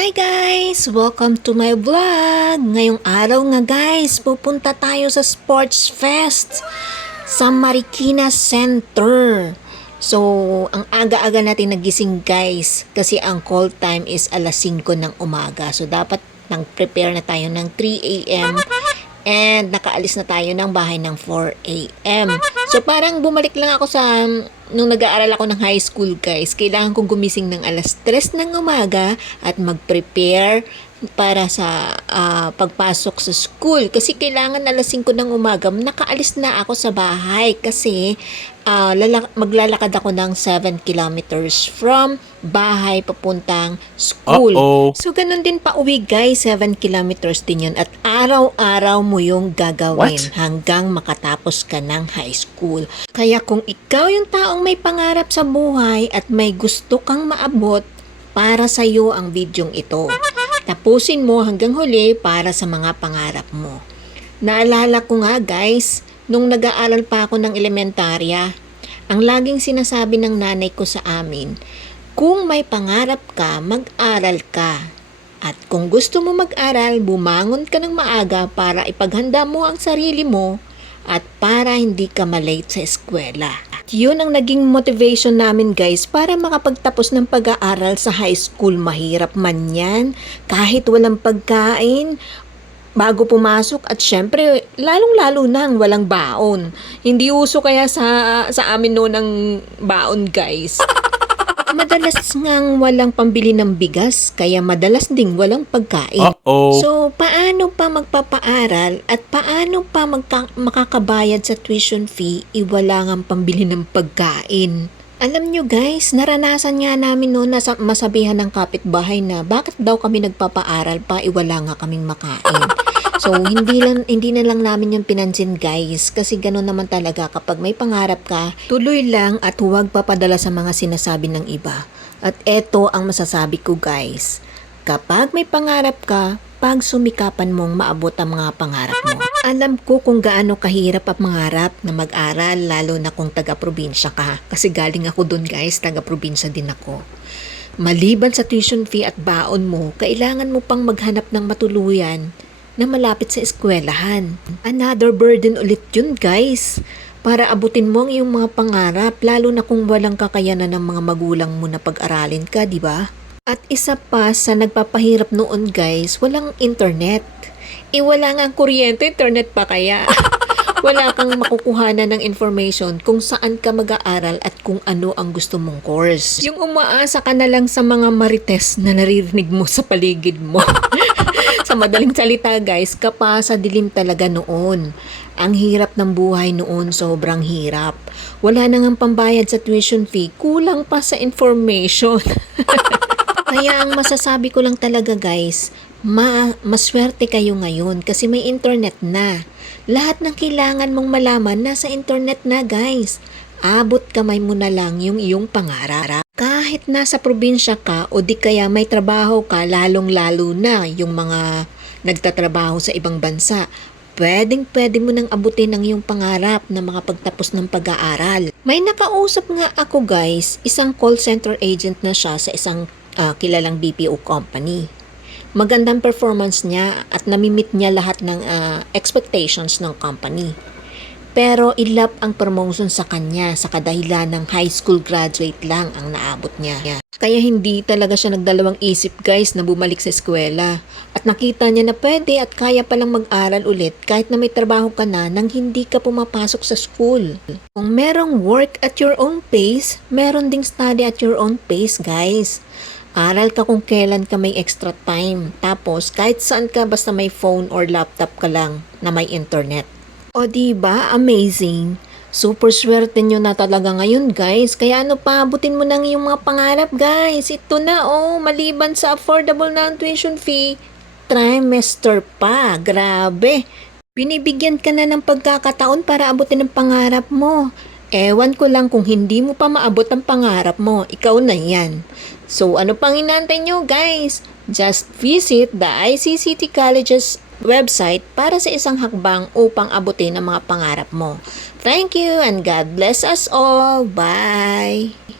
Hi guys! Welcome to my vlog! Ngayong araw nga guys, pupunta tayo sa Sports Fest sa Marikina Center. So, ang aga-aga natin nagising guys kasi ang call time is alas 5 ng umaga. So, dapat nang prepare na tayo ng 3 a.m. And nakaalis na tayo ng bahay ng 4 a.m. So parang bumalik lang ako sa nung nag-aaral ako ng high school guys. Kailangan kong gumising ng alas 3 ng umaga at mag-prepare para sa ah, pagpasok sa school. Kasi kailangan alas 5 ng umaga, nakaalis na ako sa bahay kasi ah, lala- maglalakad ako ng 7 kilometers from bahay papuntang school. Uh-oh. So, ganun din pa uwi guys, 7 kilometers din yun. At araw-araw mo yung gagawin What? hanggang makatapos ka ng high school. Kaya kung ikaw yung taong may pangarap sa buhay at may gusto kang maabot, para sa iyo ang videong ito. Tapusin mo hanggang huli para sa mga pangarap mo. Naalala ko nga guys, nung nag-aaral pa ako ng elementarya, ang laging sinasabi ng nanay ko sa amin, kung may pangarap ka, mag-aral ka. At kung gusto mo mag-aral, bumangon ka ng maaga para ipaghanda mo ang sarili mo at para hindi ka malate sa eskwela. Yun ang naging motivation namin guys para makapagtapos ng pag-aaral sa high school. Mahirap man yan, kahit walang pagkain, bago pumasok at syempre lalong-lalo na ang walang baon. Hindi uso kaya sa sa amin noon ang baon, guys. Madalas ngang walang pambili ng bigas, kaya madalas ding walang pagkain. Uh-oh. So, paano pa magpapaaral at paano pa magka- makakabayad sa tuition fee, iwala ngang pambili ng pagkain? Alam nyo guys, naranasan nga namin noon na sa- masabihan ng kapitbahay na bakit daw kami nagpapaaral pa, iwala nga kaming makain. So, hindi lang hindi na lang namin yung pinansin, guys, kasi gano'n naman talaga kapag may pangarap ka, tuloy lang at huwag papadala sa mga sinasabi ng iba. At eto ang masasabi ko, guys. Kapag may pangarap ka, pag sumikapan mong maabot ang mga pangarap mo. Alam ko kung gaano kahirap ang mangarap na mag-aral, lalo na kung taga-probinsya ka. Kasi galing ako dun guys, taga-probinsya din ako. Maliban sa tuition fee at baon mo, kailangan mo pang maghanap ng matuluyan na malapit sa eskwelahan. Another burden ulit yun guys. Para abutin mo ang iyong mga pangarap, lalo na kung walang kakayanan ng mga magulang mo na pag-aralin ka, di ba? At isa pa sa nagpapahirap noon guys, walang internet. E wala nga ang kuryente, internet pa kaya. wala kang makukuhanan ng information kung saan ka mag-aaral at kung ano ang gusto mong course. Yung umaasa ka na lang sa mga marites na naririnig mo sa paligid mo. sa madaling salita guys, kapasa dilim talaga noon. Ang hirap ng buhay noon, sobrang hirap. Wala na ngang pambayad sa tuition fee, kulang pa sa information. Kaya ang masasabi ko lang talaga guys, ma maswerte kayo ngayon kasi may internet na. Lahat ng kailangan mong malaman nasa internet na guys. Abot kamay mo na lang yung iyong pangarap. Kahit nasa probinsya ka o di kaya may trabaho ka lalong-lalo na yung mga nagtatrabaho sa ibang bansa, pwedeng pwede mo nang abutin ang iyong pangarap na makapagtapos ng pag-aaral. May nakausap nga ako guys, isang call center agent na siya sa isang ah, kilalang BPO company. Magandang performance niya at namimit niya lahat ng ah, expectations ng company. Pero ilap ang promotion sa kanya sa kadahilan ng high school graduate lang ang naabot niya. Kaya hindi talaga siya nagdalawang isip guys na bumalik sa eskwela. At nakita niya na pwede at kaya palang mag-aral ulit kahit na may trabaho ka na nang hindi ka pumapasok sa school. Kung merong work at your own pace, meron ding study at your own pace guys. Aral ka kung kailan ka may extra time. Tapos kahit saan ka basta may phone or laptop ka lang na may internet. O di ba Amazing! Super swerte nyo na talaga ngayon guys. Kaya ano pa, abutin mo ng iyong mga pangarap guys. Ito na oh, maliban sa affordable na tuition fee. Trimester pa, grabe. Binibigyan ka na ng pagkakataon para abutin ang pangarap mo. Ewan ko lang kung hindi mo pa maabot ang pangarap mo, ikaw na yan. So ano pang inantay nyo guys? Just visit the ICCT College's website para sa isang hakbang upang abutin ang mga pangarap mo. Thank you and God bless us all. Bye!